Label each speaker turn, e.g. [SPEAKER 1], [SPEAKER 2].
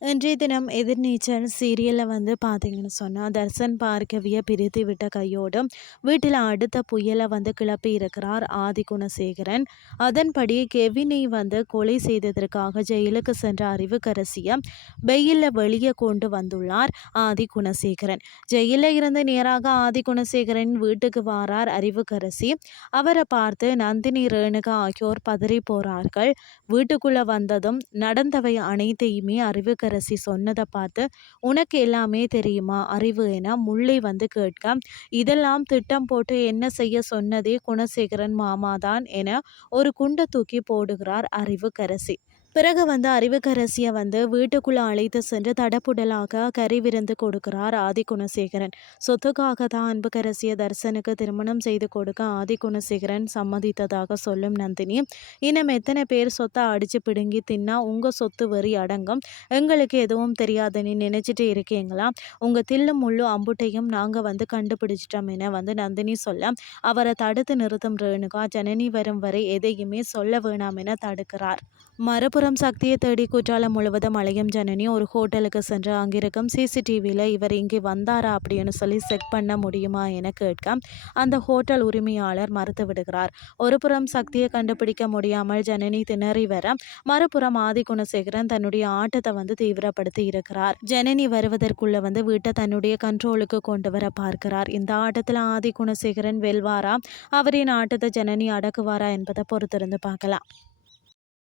[SPEAKER 1] இன்றைய தினம் எதிர்நீச்சல் சீரியலில் வந்து பார்த்தீங்கன்னு சொன்னால் தர்சன் பார்க்கவியை பிரித்து விட்ட கையோடும் வீட்டில் அடுத்த புயலை வந்து கிளப்பி இருக்கிறார் ஆதி குணசேகரன். அதன்படி கெவினை வந்து கொலை செய்ததற்காக ஜெயிலுக்கு சென்ற அறிவுக்கரசியை வெயிலில் வெளியே கொண்டு வந்துள்ளார் ஆதி குணசேகரன். ஜெயிலில் இருந்து நேராக ஆதி குணசேகரன் வீட்டுக்கு வாரார் அறிவுக்கரசி. அவரை பார்த்து நந்தினி ரேணுகா ஆகியோர் பதறி போகிறார்கள் வீட்டுக்குள்ளே வந்ததும் நடந்தவை அனைத்தையுமே அறிவுக்கரசி இளவரசி சொன்னதை பார்த்து உனக்கு எல்லாமே தெரியுமா? அறிவு என முல்லை வந்து கேட்க இதெல்லாம் திட்டம் போட்டு என்ன செய்ய சொன்னதே குணசேகரன் மாமாதான் என ஒரு குண்டை தூக்கி போடுகிறார் அறிவுக்கரசி. பிறகு வந்து அறிவுக்கரசியை வந்து வீட்டுக்குள்ளே அழைத்து சென்று தடப்புடலாக கறி விருந்து கொடுக்கிறார் ஆதி குணசேகரன். சொத்துக்காக தான் அன்புக்கரசியை தர்சனுக்கு திருமணம் செய்து கொடுக்க ஆதி குணசேகரன் சம்மதித்ததாக சொல்லும் நந்தினி இன்னும் எத்தனை பேர் சொத்தை அடித்து பிடுங்கி தின்னா உங்கள் சொத்து வரி அடங்கும். எங்களுக்கு எதுவும் தெரியாதுன்னு நினைச்சிட்டு இருக்கீங்களா? உங்கள் தில்லு முள்ளு அம்புட்டையும் நாங்கள் வந்து கண்டுபிடிச்சிட்டோம் என வந்து நந்தினி சொல்ல அவரை தடுத்து நிறுத்தும் ரேணுகா ஜனனி வரும் வரை எதையுமே சொல்ல வேணாம் என தடுக்கிறார். விழுப்புரம் சக்தியை தேடி குற்றாலம் முழுவதும் அலையும் ஜனனி ஒரு ஹோட்டலுக்கு சென்று அங்கிருக்கும் சிசிடிவியில் இவர் இங்கே வந்தாரா அப்படின்னு சொல்லி செக் பண்ண முடியுமா என கேட்க அந்த ஹோட்டல் உரிமையாளர் மறுத்து விடுகிறார். ஒரு புறம் சக்தியை கண்டுபிடிக்க முடியாமல் ஜனனி திணறி வர மறுபுறம் ஆதி குணசேகரன் தன்னுடைய ஆட்டத்தை வந்து தீவிரப்படுத்தி இருக்கிறார். ஜனனி வருவதற்குள்ள வந்து வீட்டை தன்னுடைய கண்ட்ரோலுக்கு கொண்டு வர பார்க்கிறார். இந்த ஆட்டத்தில் ஆதி குணசேகரன் வெல்வாரா? அவரின் ஆட்டத்தை ஜனனி அடக்குவாரா என்பதை பொறுத்திருந்து பார்க்கலாம்.